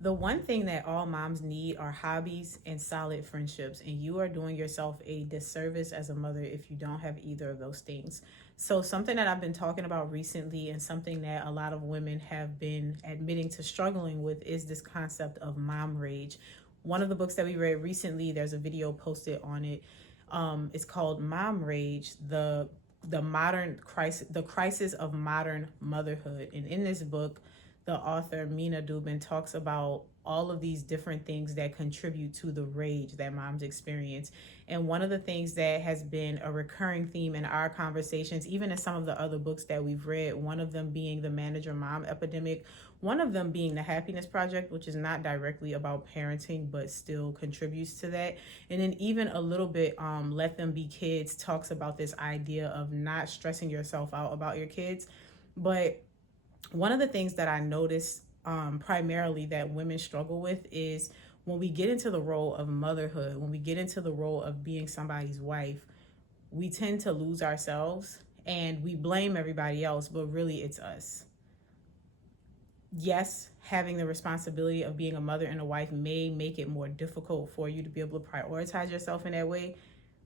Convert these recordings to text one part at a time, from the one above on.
The one thing that all moms need are hobbies and solid friendships, and you are doing yourself a disservice as a mother if you don't have either of those things. So, something that I've been talking about recently, and something that a lot of women have been admitting to struggling with, is this concept of mom rage. One of the books that we read recently, there's a video posted on it. It's called Mom Rage: the modern crisis, the crisis of modern motherhood. And in this book, the author Mina Dubin talks about all of these different things that contribute to the rage that moms experience. And one of the things that has been a recurring theme in our conversations, even in some of the other books that we've read, one of them being The Manager Mom Epidemic, one of them being The Happiness Project, which is not directly about parenting, but still contributes to that. And then even a little bit, Let Them Be Kids talks about this idea of not stressing yourself out about your kids. But one of the things that I notice primarily that women struggle with is when we get into the role of motherhood, when we get into the role of being somebody's wife, we tend to lose ourselves and we blame everybody else, but really it's us. Yes, having the responsibility of being a mother and a wife may make it more difficult for you to be able to prioritize yourself in that way,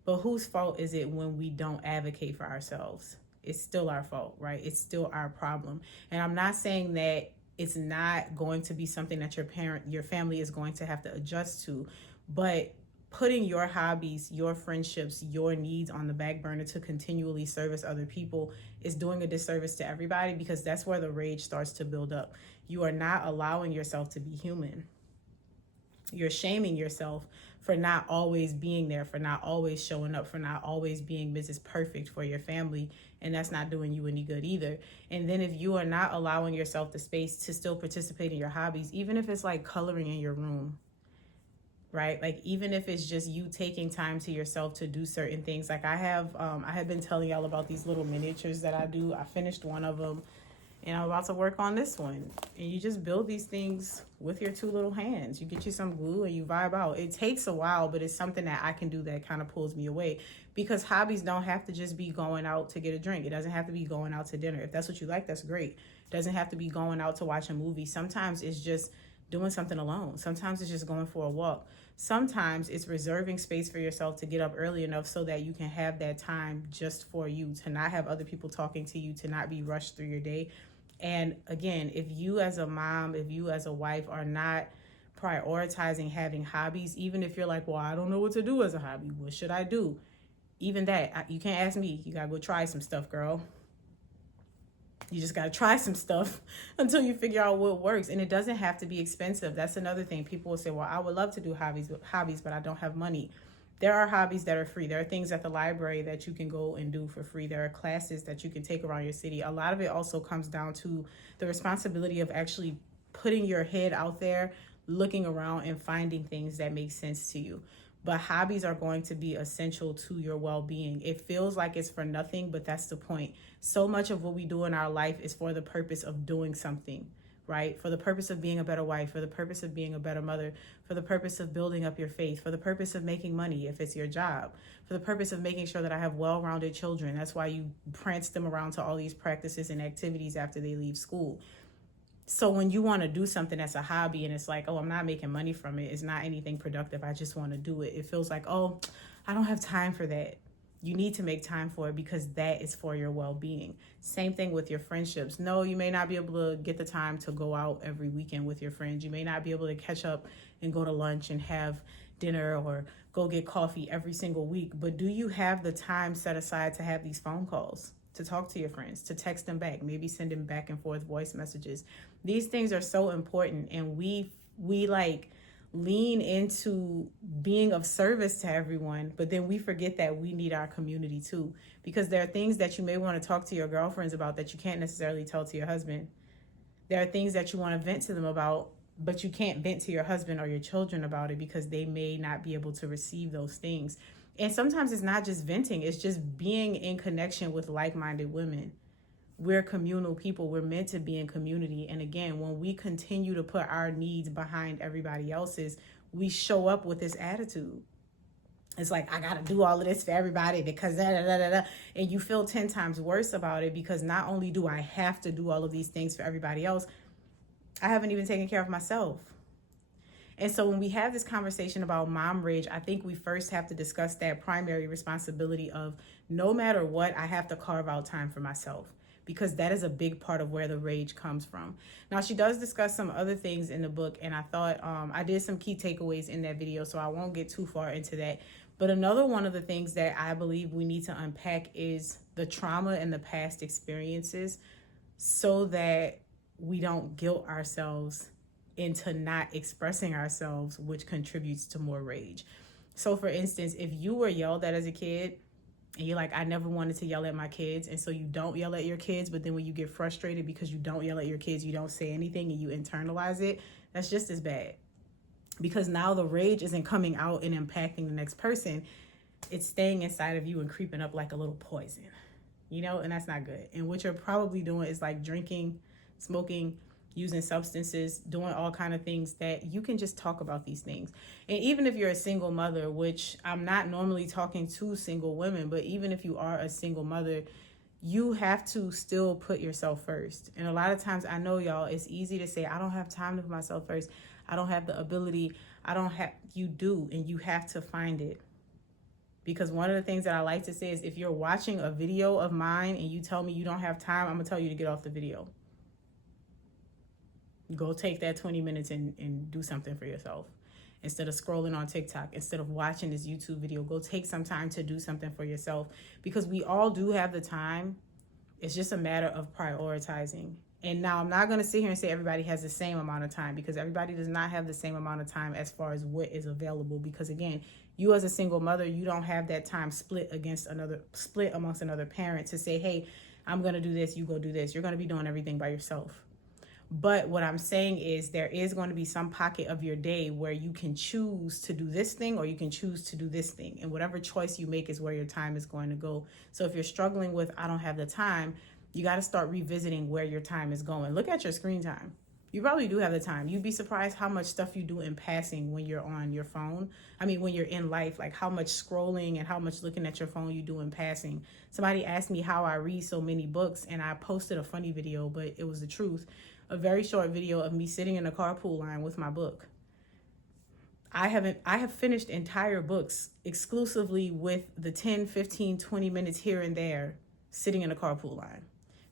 but whose fault is it when we don't advocate for ourselves? It's still our fault, right? It's still our problem. And I'm not saying that it's not going to be something that your family is going to have to adjust to, but putting your hobbies, your friendships, your needs on the back burner to continually service other people is doing a disservice to everybody, because that's where the rage starts to build up. You are not allowing yourself to be human. You're shaming yourself for not always being there, for not always showing up, for not always being Mrs. Perfect for your family. And that's not doing you any good either. And then if you are not allowing yourself the space to still participate in your hobbies, even if it's like coloring in your room, right? Like even if it's just you taking time to yourself to do certain things. Like I had been telling y'all about these little miniatures that I do. I finished one of them and I'm about to work on this one. And you just build these things with your two little hands. You get you some glue and you vibe out. It takes a while, but it's something that I can do that kind of pulls me away, because hobbies don't have to just be going out to get a drink. It doesn't have to be going out to dinner. If that's what you like, that's great. It doesn't have to be going out to watch a movie. Sometimes it's just doing something alone. Sometimes it's just going for a walk. Sometimes it's reserving space for yourself to get up early enough so that you can have that time just for you, to not have other people talking to you, to not be rushed through your day. And again, if you as a mom, if you as a wife are not prioritizing having hobbies, even if you're like, well, I don't know what to do as a hobby, what should I do? Even that, you can't ask me. You gotta go try some stuff, girl. You just got to try some stuff until you figure out what works. And it doesn't have to be expensive. That's another thing. People will say, well, I would love to do hobbies, but I don't have money. There are hobbies that are free. There are things at the library that you can go and do for free. There are classes that you can take around your city. A lot of it also comes down to the responsibility of actually putting your head out there, looking around and finding things that make sense to you. But hobbies are going to be essential to your well-being. It feels like it's for nothing, but that's the point. So much of what we do in our life is for the purpose of doing something, right? For the purpose of being a better wife, for the purpose of being a better mother, for the purpose of building up your faith, for the purpose of making money if it's your job, for the purpose of making sure that I have well-rounded children. That's why you prance them around to all these practices and activities after they leave school. So when you want to do something that's a hobby and it's like, oh, I'm not making money from it, it's not anything productive, I just want to do it, it feels like, oh, I don't have time for that. You need to make time for it, because that is for your well-being. Same thing with your friendships. No, you may not be able to get the time to go out every weekend with your friends. You may not be able to catch up and go to lunch and have dinner or go get coffee every single week. But do you have the time set aside to have these phone calls, to talk to your friends, to text them back, maybe send them back and forth voice messages? These things are so important, and we like lean into being of service to everyone, but then we forget that we need our community too, because there are things that you may want to talk to your girlfriends about that you can't necessarily tell to your husband. There are things that you want to vent to them about, but you can't vent to your husband or your children about it, because they may not be able to receive those things. And sometimes it's not just venting, it's just being in connection with like-minded women. We're communal people. We're meant to be in community. And again, when we continue to put our needs behind everybody else's, we show up with this attitude. It's like, I got to do all of this for everybody because da, da, da, da, da. And you feel 10 times worse about it, because not only do I have to do all of these things for everybody else, I haven't even taken care of myself. And so when we have this conversation about mom rage, I think we first have to discuss that primary responsibility of no matter what, I have to carve out time for myself, because that is a big part of where the rage comes from. Now, she does discuss some other things in the book, and I thought I did some key takeaways in that video, so I won't get too far into that. But another one of the things that I believe we need to unpack is the trauma and the past experiences, so that we don't guilt ourselves into not expressing ourselves, which contributes to more rage. So for instance, if you were yelled at as a kid and you're like, I never wanted to yell at my kids, and so you don't yell at your kids, but then when you get frustrated because you don't yell at your kids, you don't say anything and you internalize it, that's just as bad. Because now the rage isn't coming out and impacting the next person. It's staying inside of you and creeping up like a little poison, and that's not good. And what you're probably doing is like drinking, smoking, using substances, doing all kind of things that you can just talk about these things. And even if you're a single mother, which I'm not normally talking to single women, but even if you are a single mother, you have to still put yourself first. And a lot of times, I know, y'all, it's easy to say, I don't have time to put myself first. I don't have the ability. You do, and you have to find it. Because one of the things that I like to say is, if you're watching a video of mine and you tell me you don't have time, I'm gonna tell you to get off the video. Go take that 20 minutes and do something for yourself. Instead of scrolling on TikTok, instead of watching this YouTube video, go take some time to do something for yourself, because we all do have the time. It's just a matter of prioritizing. And now I'm not going to sit here and say everybody has the same amount of time, because everybody does not have the same amount of time as far as what is available. Because again, you as a single mother, you don't have that time split amongst another parent to say, hey, I'm going to do this, you go do this. You're going to be doing everything by yourself. But what I'm saying is, there is going to be some pocket of your day where you can choose to do this thing, or you can choose to do this thing. And whatever choice you make is where your time is going to go. So if you're struggling with, I don't have the time, you got to start revisiting where your time is going. Look at your screen time. You probably do have the time. You'd be surprised how much stuff you do in passing when you're on your phone. When you're in life, like how much scrolling and how much looking at your phone you do in passing. Somebody asked me how I read so many books, and I posted a funny video, but it was the truth. A very short video of me sitting in a carpool line with my book. I have finished entire books exclusively with the 10, 15, 20 minutes here and there sitting in a carpool line.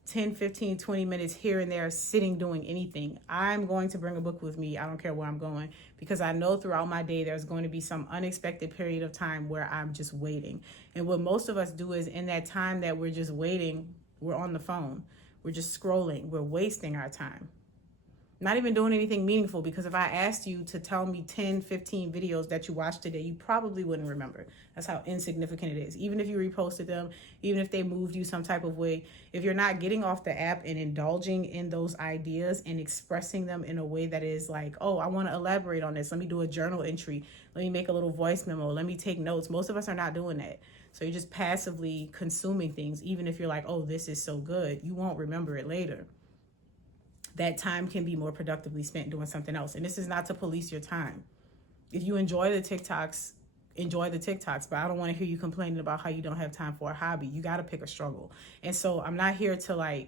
10, 15, 20 minutes here and there sitting doing anything. I'm going to bring a book with me. I don't care where I'm going, because I know throughout my day there's going to be some unexpected period of time where I'm just waiting. And what most of us do is, in that time that we're just waiting, we're on the phone. We're just scrolling. We're wasting our time. Not even doing anything meaningful, because if I asked you to tell me 10, 15 videos that you watched today, you probably wouldn't remember. That's how insignificant it is. Even if you reposted them, even if they moved you some type of way, if you're not getting off the app and indulging in those ideas and expressing them in a way that is like, oh, I want to elaborate on this. Let me do a journal entry. Let me make a little voice memo. Let me take notes. Most of us are not doing that. So you're just passively consuming things. Even if you're like, oh, this is so good, you won't remember it later. That time can be more productively spent doing something else. And this is not to police your time. If you enjoy the TikToks, but I don't want to hear you complaining about how you don't have time for a hobby. You got to pick a struggle. And so I'm not here to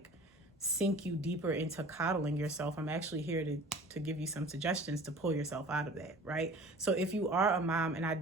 sink you deeper into coddling yourself. I'm actually here to give you some suggestions to pull yourself out of that, right? So if you are a mom, and I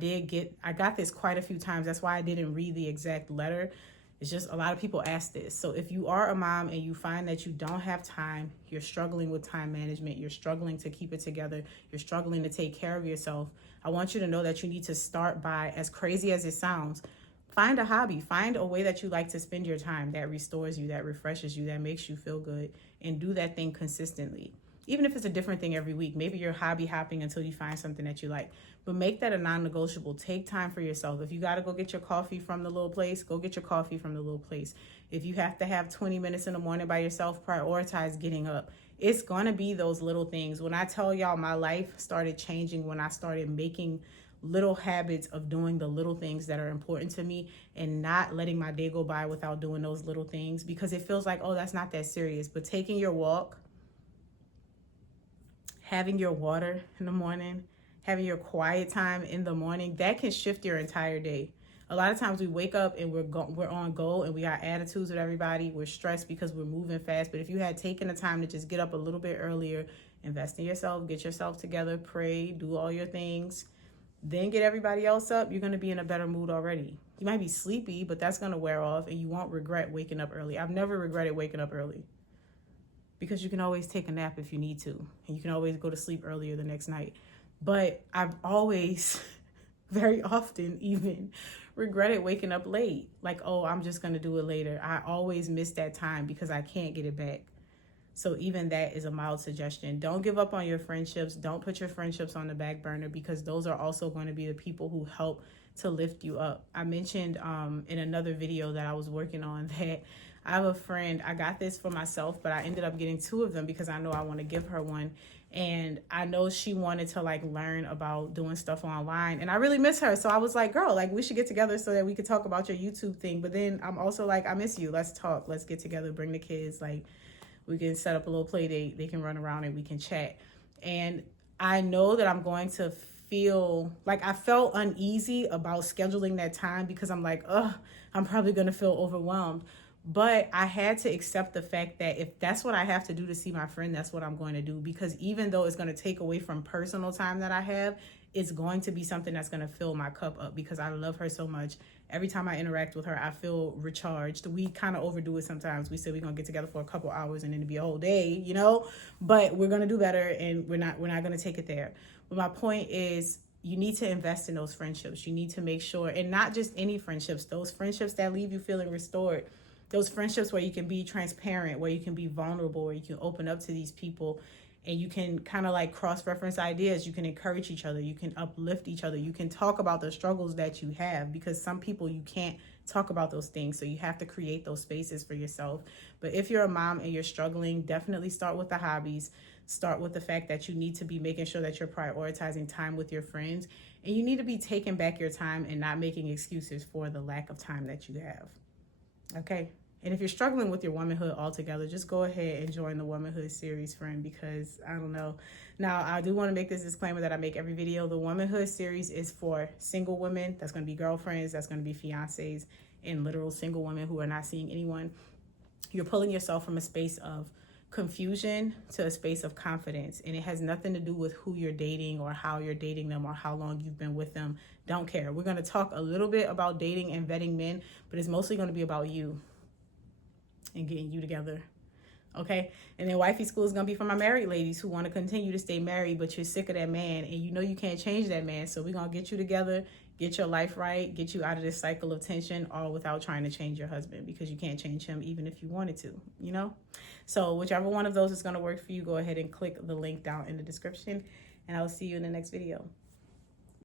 got this quite a few times. That's why I didn't read the exact letter. It's just a lot of people ask this. So if you are a mom and you find that you don't have time, you're struggling with time management, you're struggling to keep it together, you're struggling to take care of yourself, I want you to know that you need to start by, as crazy as it sounds, find a hobby, find a way that you like to spend your time that restores you, that refreshes you, that makes you feel good, and do that thing consistently. Even if it's a different thing every week, maybe you're hobby hopping until you find something that you like, but make that a non-negotiable. Take time for yourself. If you got to go get your coffee from the little place, go get your coffee from the little place. If you have to have 20 minutes in the morning by yourself, prioritize getting up. It's going to be those little things. When I tell y'all my life started changing, when I started making little habits of doing the little things that are important to me and not letting my day go by without doing those little things, because it feels like, oh, that's not that serious. But taking your walk, having your water in the morning, having your quiet time in the morning, that can shift your entire day. A lot of times we wake up and we're on go and we got attitudes with everybody. We're stressed because we're moving fast. But if you had taken the time to just get up a little bit earlier Invest in yourself, get yourself together, pray, do all your things, then get everybody else up. You're going to be in a better mood already. You might be sleepy, but that's going to wear off and you won't regret waking up early. I've never regretted waking up early because you can always take a nap if you need to, and you can always go to sleep earlier the next night. But I've always, very often even, regretted waking up late. Like, oh, I'm just going to do it later. I always miss that time because I can't get it back. So even that is a mild suggestion. Don't give up on your friendships. Don't put your friendships on the back burner, because those are also going to be the people who help to lift you up. I mentioned in another video that I was working on that I have a friend. I got this for myself, but I ended up getting 2 of them because I know I want to give her one. And I know she wanted to like learn about doing stuff online, and I really miss her. So I was like, girl, like we should get together so that we could talk about your YouTube thing. But then I'm also like, I miss you. Let's talk. Let's get together. Bring the kids. Like we can set up a little play date. They can run around and we can chat. And I know that I'm going to feel like I felt uneasy about scheduling that time because I'm like, I'm probably going to feel overwhelmed. But I had to accept the fact that if that's what I have to do to see my friend, that's what I'm going to do. Because even though it's going to take away from personal time that I have, it's going to be something that's going to fill my cup up because I love her so much. Every time I interact with her, I feel recharged. We kind of overdo it sometimes. We say we're going to get together for a couple hours and then it'll be a whole day, you know, but we're going to do better, and we're not going to take it there. But my point is, you need to invest in those friendships. You need to make sure, and not just any friendships, those friendships that leave you feeling restored. Those friendships where you can be transparent, where you can be vulnerable, where you can open up to these people and you can kind of like cross-reference ideas. You can encourage each other. You can uplift each other. You can talk about the struggles that you have, because some people you can't talk about those things. So you have to create those spaces for yourself. But if you're a mom and you're struggling, definitely start with the hobbies. Start with the fact that you need to be making sure that you're prioritizing time with your friends. And you need to be taking back your time and not making excuses for the lack of time that you have. Okay? And if you're struggling with your womanhood altogether, just go ahead and join the Womanhood Series, friend, because I don't know. Now, I do want to make this disclaimer that I make every video. The Womanhood Series is for single women. That's going to be girlfriends. That's going to be fiancés and literal single women who are not seeing anyone. You're pulling yourself from a space of confusion to a space of confidence. And it has nothing to do with who you're dating or how you're dating them or how long you've been with them. Don't care. We're going to talk a little bit about dating and vetting men, but it's mostly going to be about you and getting you together. Okay? And then Wifey School is going to be for my married ladies who want to continue to stay married, but you're sick of that man and you know you can't change that man. So we're going to get you together, get your life right, get you out of this cycle of tension, all without trying to change your husband, because you can't change him even if you wanted to, you know? So whichever one of those is going to work for you, go ahead and click the link down in the description, and I will see you in the next video.